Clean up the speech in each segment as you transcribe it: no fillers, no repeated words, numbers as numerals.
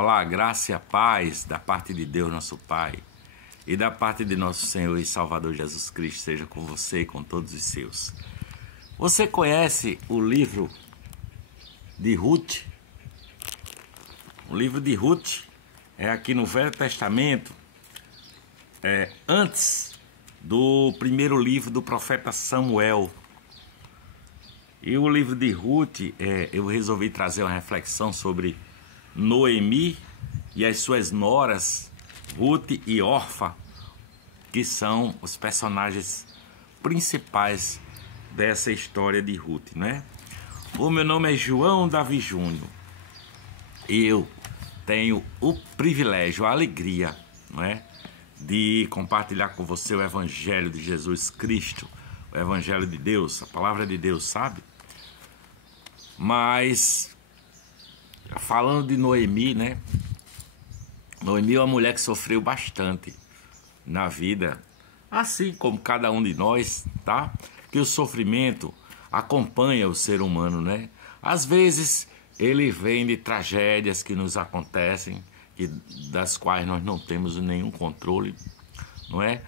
Olá, graça e a paz da parte de Deus, nosso Pai, e da parte de nosso Senhor e Salvador Jesus Cristo, seja com você e com todos os seus. Você conhece o livro de Ruth? O livro de Ruth é aqui no Velho Testamento, antes do primeiro livro do profeta Samuel. E o livro de Ruth, eu resolvi trazer uma reflexão sobre Noemi e as suas noras, Ruth e Orfa, que são os personagens principais dessa história de Ruth, né? O meu nome é João Davi Júnior e eu tenho o privilégio, a alegria, não é, de compartilhar com você o Evangelho de Jesus Cristo, o Evangelho de Deus, a Palavra de Deus, sabe? Mas, falando de Noemi, né? Noemi é uma mulher que sofreu bastante na vida, assim como cada um de nós, tá? Que o sofrimento acompanha o ser humano, né? Às vezes ele vem de tragédias que nos acontecem, das quais nós não temos nenhum controle, não é?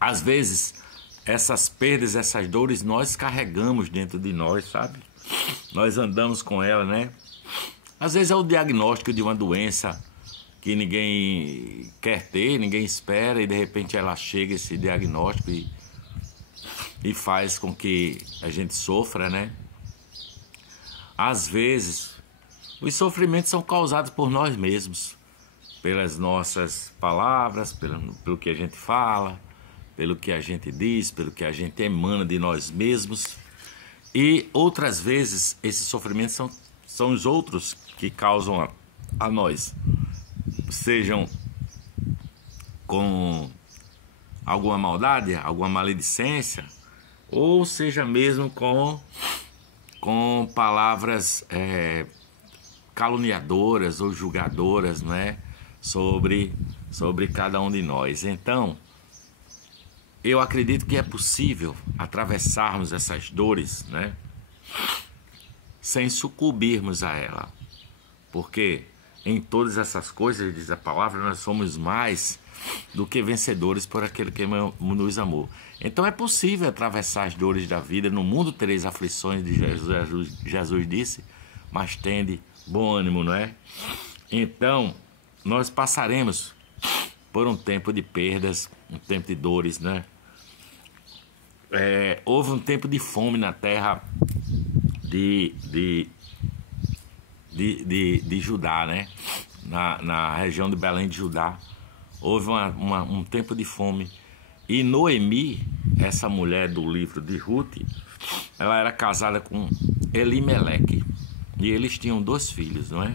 Às vezes essas perdas, essas dores nós carregamos dentro de nós, sabe? Nós andamos com ela, né? Às vezes é o diagnóstico de uma doença que ninguém quer ter, ninguém espera, e de repente ela chega, esse diagnóstico, e faz com que a gente sofra, né? Às vezes, os sofrimentos são causados por nós mesmos, pelas nossas palavras, pelo que a gente fala, pelo que a gente diz, pelo que a gente emana de nós mesmos. E outras vezes, esses sofrimentos são os outros que causam a nós, sejam com alguma maldade, alguma maledicência, ou seja mesmo com palavras caluniadoras ou julgadoras, não é? sobre cada um de nós. Então, eu acredito que é possível atravessarmos essas dores, né? Sem sucumbirmos a ela, porque em todas essas coisas, diz a palavra, nós somos mais do que vencedores por aquele que nos amou. Então é possível atravessar as dores da vida. No mundo tereis aflições, de Jesus disse, mas tende bom ânimo, não é? Então nós passaremos por um tempo de perdas, um tempo de dores, né? Houve um tempo de fome na terra de Judá, né? Na região de Belém de Judá, houve um tempo de fome. E Noemi, essa mulher do livro de Ruth, ela era casada com Elimeleque, e eles tinham 2 filhos, não é?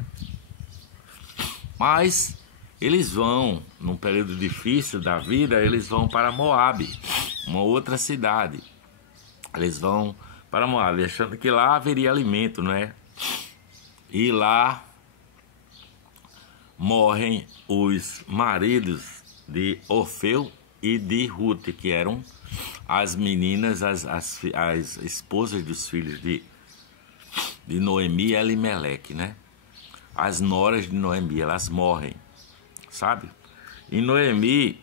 Mas eles vão, num período difícil da vida, eles vão para Moabe, uma outra cidade. Eles vão para Moabe, achando que lá haveria alimento, não é? E lá morrem os maridos de Orfeu e de Ruth, que eram as meninas, as esposas dos filhos de Noemi e Elimeleque, né? As noras de Noemi, elas morrem, sabe? E Noemi,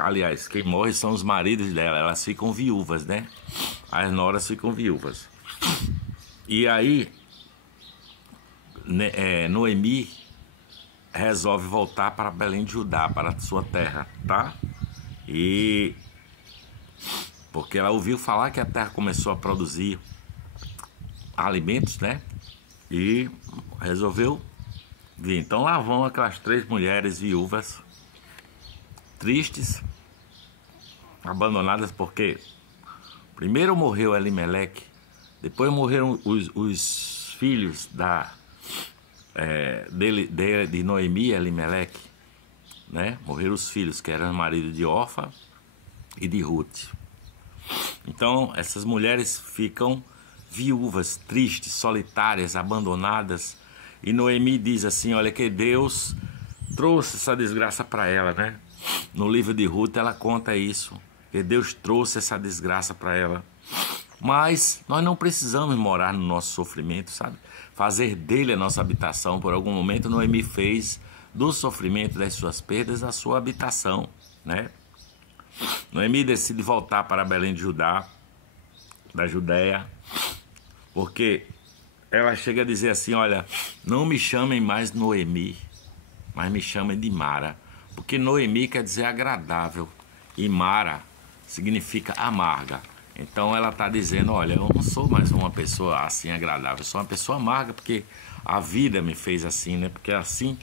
aliás, quem morre são os maridos dela, elas ficam viúvas, né? As noras ficam viúvas. E aí, Noemi resolve voltar para Belém de Judá, para a sua terra, tá? E porque ela ouviu falar que a terra começou a produzir alimentos, né? E resolveu vir. Então lá vão aquelas 3 mulheres viúvas, tristes, abandonadas, porque primeiro morreu Elimeleque, depois morreram os filhos de Noemi e Elimeleque, né? Morreram os filhos, que eram marido de Orfa e de Ruth. Então essas mulheres ficam viúvas, tristes, solitárias, abandonadas. E Noemi diz assim, olha, que Deus trouxe essa desgraça para ela, né? No livro de Ruth ela conta isso, que Deus trouxe essa desgraça para ela. Mas nós não precisamos morar no nosso sofrimento, sabe? Fazer dele a nossa habitação. Por algum momento, Noemi fez do sofrimento das suas perdas a sua habitação, né? Noemi decide voltar para Belém de Judá, da Judéia, porque ela chega a dizer assim, olha, não me chamem mais Noemi, mas me chamem de Mara, porque Noemi quer dizer agradável e Mara significa amarga. Então ela está dizendo, olha, eu não sou mais uma pessoa assim agradável, eu sou uma pessoa amarga, porque a vida me fez assim, né? Porque assim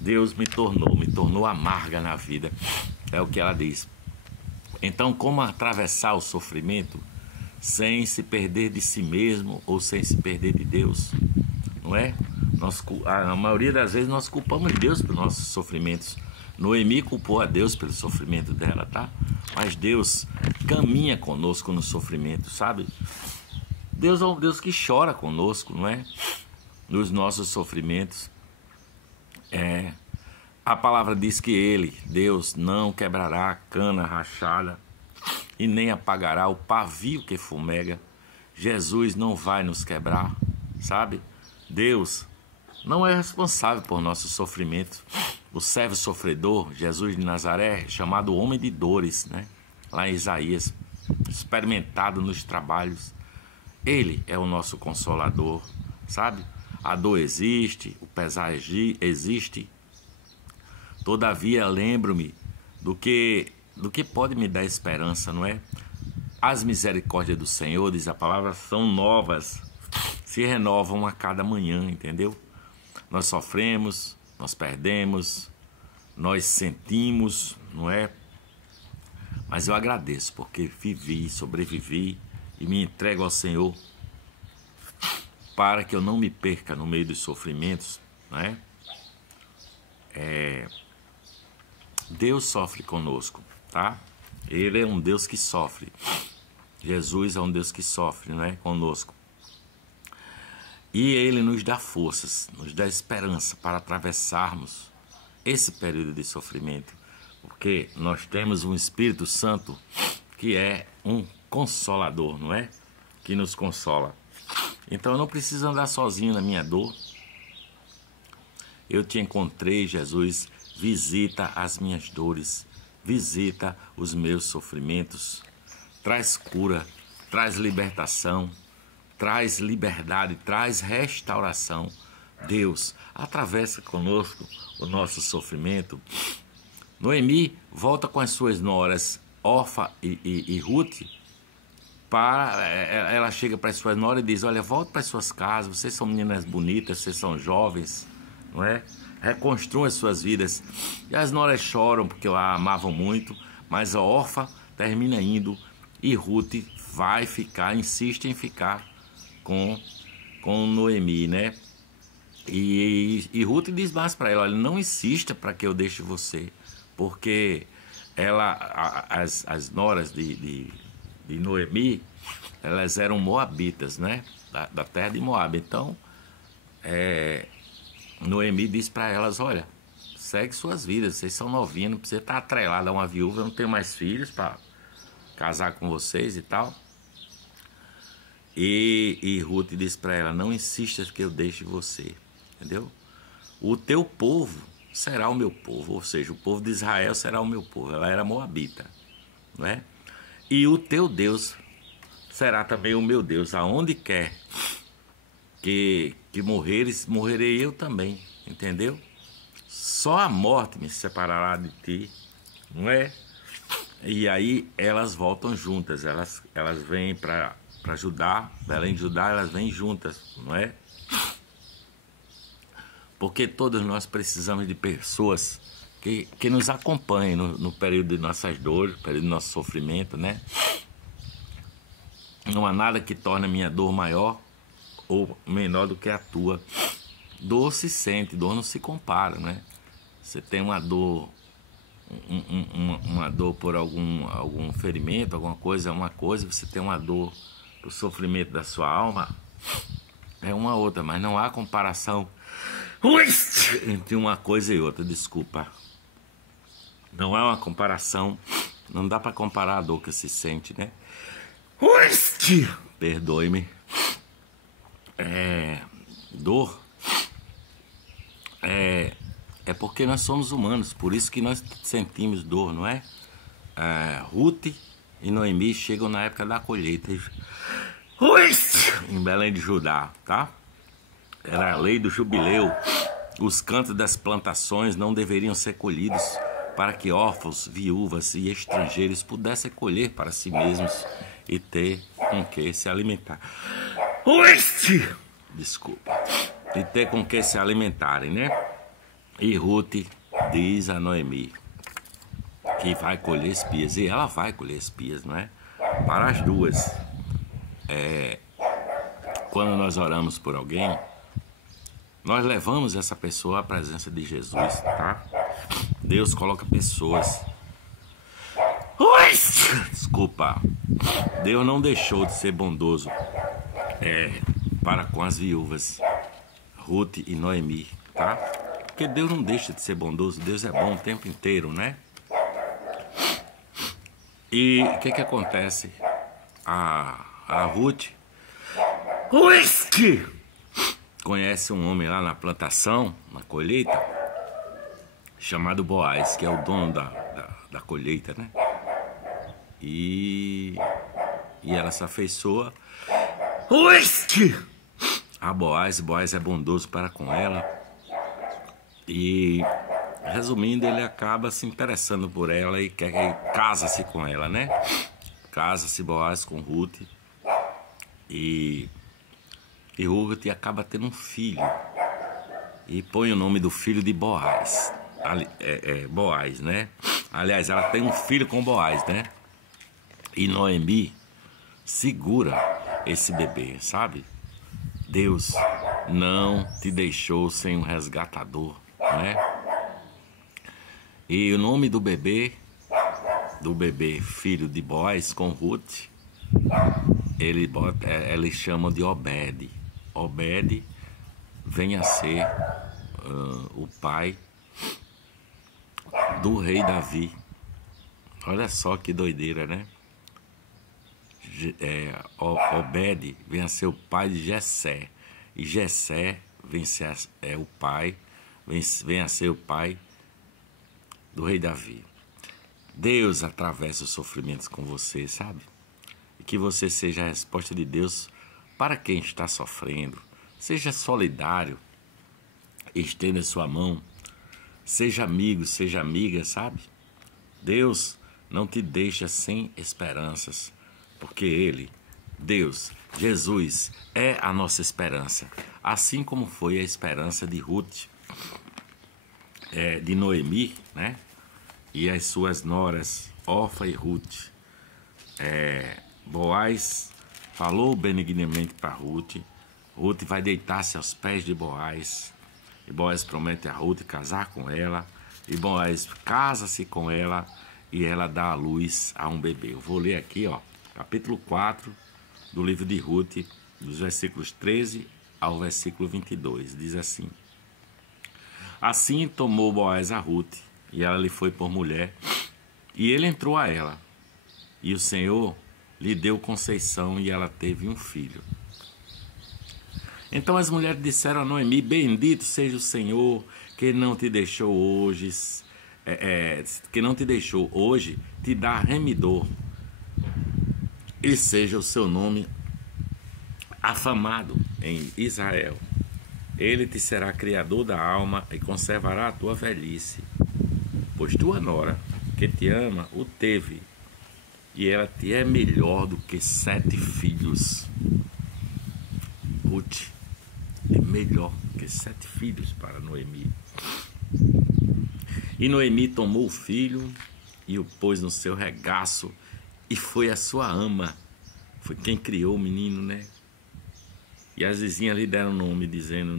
Deus me tornou amarga na vida, é o que ela diz. Então, como atravessar o sofrimento sem se perder de si mesmo ou sem se perder de Deus, não é? A maioria das vezes nós culpamos Deus pelos nossos sofrimentos. Noemi culpou a Deus pelo sofrimento dela, tá? Mas Deus caminha conosco no sofrimento, sabe? Deus é um Deus que chora conosco, não é? Nos nossos sofrimentos. A palavra diz que Ele, Deus, não quebrará a cana rachada e nem apagará o pavio que fumega. Jesus não vai nos quebrar, sabe? Deus não é responsável por nossos sofrimentos. O servo sofredor, Jesus de Nazaré, chamado homem de dores, né? Lá em Isaías, experimentado nos trabalhos. Ele é o nosso consolador, sabe? A dor existe, o pesar existe. Todavia lembro-me do que pode me dar esperança, não é? As misericórdias do Senhor, diz a palavra, são novas, se renovam a cada manhã, entendeu? Nós sofremos, nós perdemos, nós sentimos, não é? Mas eu agradeço porque vivi, sobrevivi e me entrego ao Senhor para que eu não me perca no meio dos sofrimentos, não é? Deus sofre conosco, tá? Ele é um Deus que sofre. Jesus é um Deus que sofre, não é? Conosco. E Ele nos dá forças, nos dá esperança para atravessarmos esse período de sofrimento. Porque nós temos um Espírito Santo que é um consolador, não é? Que nos consola. Então eu não preciso andar sozinho na minha dor. Eu te encontrei, Jesus. Visita as minhas dores, visita os meus sofrimentos, traz cura, traz libertação, traz liberdade, traz restauração. Deus, atravessa conosco o nosso sofrimento. Noemi volta com as suas noras, Orfa e Ruth. Ela chega para as suas noras e diz, olha, volta para as suas casas, vocês são meninas bonitas, vocês são jovens, não é? Reconstruam as suas vidas. E as noras choram porque a amavam muito, mas a Orfa termina indo e Ruth vai ficar, insiste em ficar com Noemi, né? E Ruth diz mais para ela, olha, não insista para que eu deixe você, porque as noras de Noemi, elas eram moabitas, né? Da terra de Moabe. Então, Noemi diz para elas, olha, segue suas vidas, vocês são novinhos, não precisa estar atrelado a uma viúva, eu não tenho mais filhos para casar com vocês e tal. E Ruth diz para ela, não insistas que eu deixe você, entendeu? O teu povo será o meu povo, ou seja, o povo de Israel será o meu povo. Ela era moabita, não é? E o teu Deus será também o meu Deus, aonde quer que morreres, morrerei eu também, entendeu? Só a morte me separará de ti, não é? E aí elas voltam juntas, elas vêm para Judá, Belém de Judá, elas vêm juntas, não é? Porque todos nós precisamos de pessoas que nos acompanhem no período de nossas dores, no período do nosso sofrimento, né? Não há nada que torne a minha dor maior ou menor do que a tua. Dor se sente, dor não se compara, né? Você tem uma dor, uma dor por algum ferimento, alguma coisa, você tem uma dor do sofrimento da sua alma, é uma outra, mas não há comparação entre uma coisa e outra, desculpa. Não é uma comparação, não dá para comparar a dor que se sente, né? perdoe-me. Dor é porque nós somos humanos, por isso que nós sentimos dor, não é? Ruth e Noemi chegam na época da colheita em Belém de Judá, tá? Era a lei do jubileu. Os cantos das plantações não deveriam ser colhidos para que órfãos, viúvas e estrangeiros pudessem colher para si mesmos e ter com que se alimentar. Desculpa. E ter com que se alimentarem, né? E Ruth diz a Noemi que vai colher espias. E ela vai colher espias, não é? Para as duas. Quando nós oramos por alguém, nós levamos essa pessoa à presença de Jesus, tá? Deus coloca pessoas. Desculpa. Deus não deixou de ser bondoso para com as viúvas Ruth e Noemi, tá? Porque Deus não deixa de ser bondoso. Deus é bom o tempo inteiro, né? E o que acontece? A Ruth conhece um homem lá na plantação, na colheita, chamado Boaz, que é o dono da colheita, né? E ela se afeiçoa a Boaz. Boaz é bondoso para com ela. E, resumindo, ele acaba se interessando por ela e casa-se com ela, né? Casa-se Boaz com Ruth. E Ruth acaba tendo um filho. E põe o nome do filho de Boaz. Boaz, né? Aliás, ela tem um filho com Boaz, né? E Noemi segura esse bebê, sabe? Deus não te deixou sem um resgatador, né? E o nome do bebê filho de Boaz com Ruth, eles chamam de Obed. Obed vem a ser o pai do rei Davi. Olha só que doideira, né? Obed vem a ser o pai de Jessé. E Jessé vem a ser o pai do rei Davi. Deus atravessa os sofrimentos com você, sabe? E que você seja a resposta de Deus para quem está sofrendo. Seja solidário, estenda sua mão. Seja amigo, seja amiga, sabe? Deus não te deixa sem esperanças, porque Ele, Deus, Jesus, é a nossa esperança. Assim como foi a esperança de Ruth, de Noemi, né? E as suas noras, Orfa e Ruth. Boaz falou benignamente para Ruth. Ruth vai deitar-se aos pés de Boaz. E Boaz promete a Ruth casar com ela. E Boaz casa-se com ela e ela dá à luz a um bebê. Eu vou ler aqui, ó, capítulo 4 do livro de Ruth, dos versículos 13 ao versículo 22. Diz assim: Assim tomou Boaz a Ruth, e ela lhe foi por mulher, e ele entrou a ela. E o Senhor lhe deu conceição, e ela teve um filho. Então as mulheres disseram a Noemi: Bendito seja o Senhor, que não te deixou hoje, te dar remidor, e seja o seu nome afamado em Israel. Ele te será criador da alma e conservará a tua velhice. Pois tua nora, que te ama, o teve, e ela te é melhor do que 7 filhos. Ruth é melhor do que 7 filhos para Noemi. E Noemi tomou o filho e o pôs no seu regaço, e foi a sua ama. Foi quem criou o menino, né? E as vizinhas lhe deram nome, dizendo: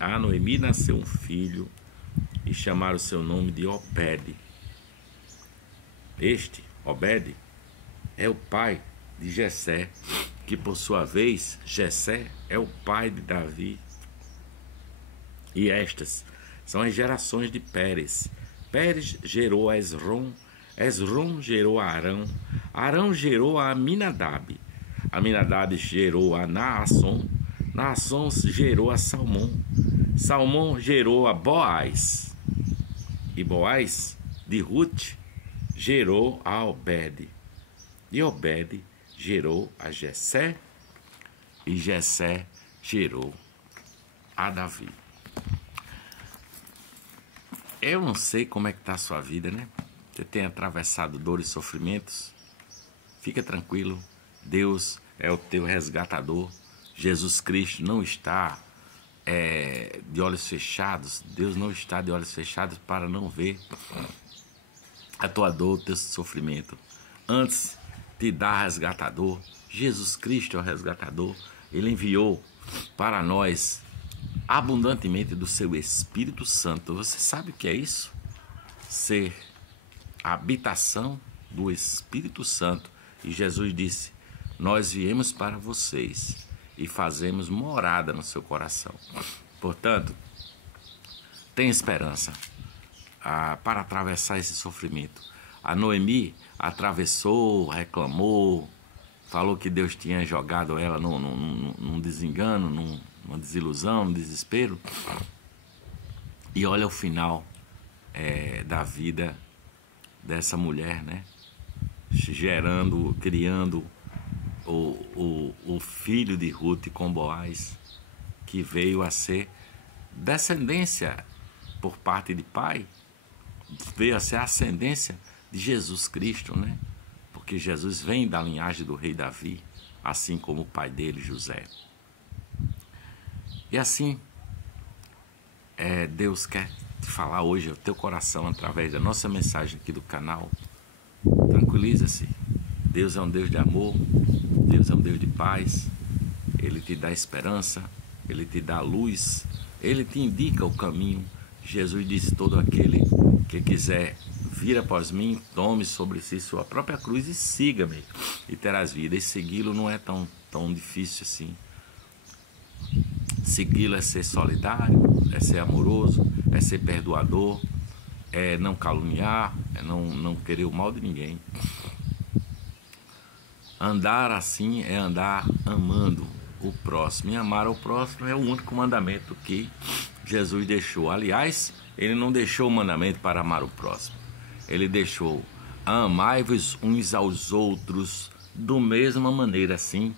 a Noemi nasceu um filho, e chamaram o seu nome de Obed. Este, Obed, é o pai de Jessé, que por sua vez, Jessé é o pai de Davi. E estas são as gerações de Pérez. Pérez gerou a Esrom, Esrom gerou a Arão, Arão gerou a Aminadab, Aminadab gerou a Naasson, Naasson gerou a Salmão, Salmão gerou a Boaz, e Boaz de Ruth gerou a Obed, e Obed gerou a Jessé, e Jessé gerou a Davi. Eu não sei como é que está a sua vida, né? Você tem atravessado dores e sofrimentos? Fica tranquilo, Deus é o teu resgatador. Jesus Cristo não está de olhos fechados. Deus não está de olhos fechados para não ver a tua dor, o teu sofrimento. Antes te dá resgatador. Jesus Cristo é o resgatador. Ele enviou para nós abundantemente do seu Espírito Santo. Você sabe o que é isso? Ser a habitação do Espírito Santo. E Jesus disse: nós viemos para vocês e fazemos morada no seu coração. Portanto, tem esperança para atravessar esse sofrimento. A Noemi atravessou, reclamou, falou que Deus tinha jogado ela num desengano, numa desilusão, num desespero. E olha o final da vida dessa mulher, né? Criando o filho de Ruth com Boaz, que veio a ser descendência por parte de pai, veio a ser a ascendência de Jesus Cristo, né? Porque Jesus vem da linhagem do rei Davi, assim como o pai dele, José. E assim, Deus quer te falar hoje ao teu coração através da nossa mensagem aqui do canal. Tranquiliza-se. Deus é um Deus de amor, Deus é um Deus de paz. Ele te dá esperança, Ele te dá luz, Ele te indica o caminho. Jesus disse: todo aquele que quiser vir após mim, tome sobre si sua própria cruz e siga-me, e terás vida. E segui-lo não é tão difícil assim. Segui-lo é ser solidário, é ser amoroso, é ser perdoador, é não caluniar, é não querer o mal de ninguém. Andar assim é andar amando o próximo. E amar o próximo é o único mandamento que Jesus deixou. Aliás, ele não deixou o mandamento para amar o próximo. Ele deixou: amai-vos uns aos outros da mesma maneira, assim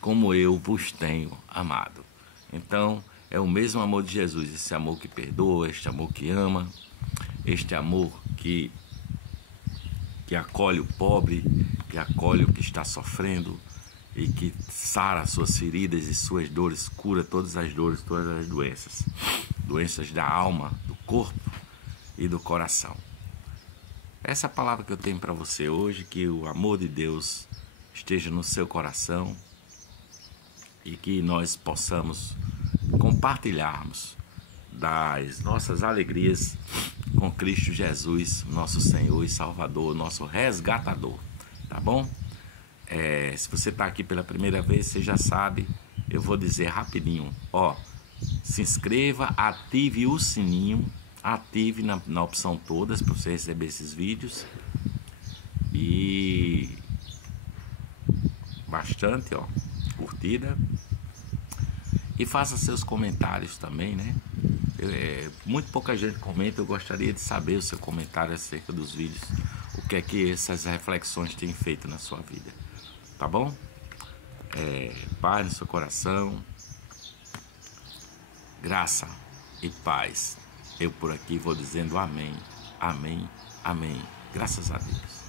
como eu vos tenho amado. Então, é o mesmo amor de Jesus, esse amor que perdoa, este amor que ama, este amor que acolhe o pobre, que acolhe o que está sofrendo e que sara suas feridas e suas dores, cura todas as dores, todas as doenças, doenças da alma, do corpo e do coração. Essa é a palavra que eu tenho para você hoje, que o amor de Deus esteja no seu coração e que nós possamos compartilharmos das nossas alegrias com Cristo Jesus, nosso Senhor e Salvador, nosso resgatador, tá bom? Se você está aqui pela primeira vez, você já sabe, eu vou dizer rapidinho, se inscreva, ative o sininho, ative na opção todas para você receber esses vídeos e bastante, curtida, e faça seus comentários também, né? Muito pouca gente comenta, eu gostaria de saber o seu comentário acerca dos vídeos, o que é que essas reflexões têm feito na sua vida, tá bom? Paz no seu coração, graça e paz. Eu por aqui vou dizendo amém, amém, amém, graças a Deus.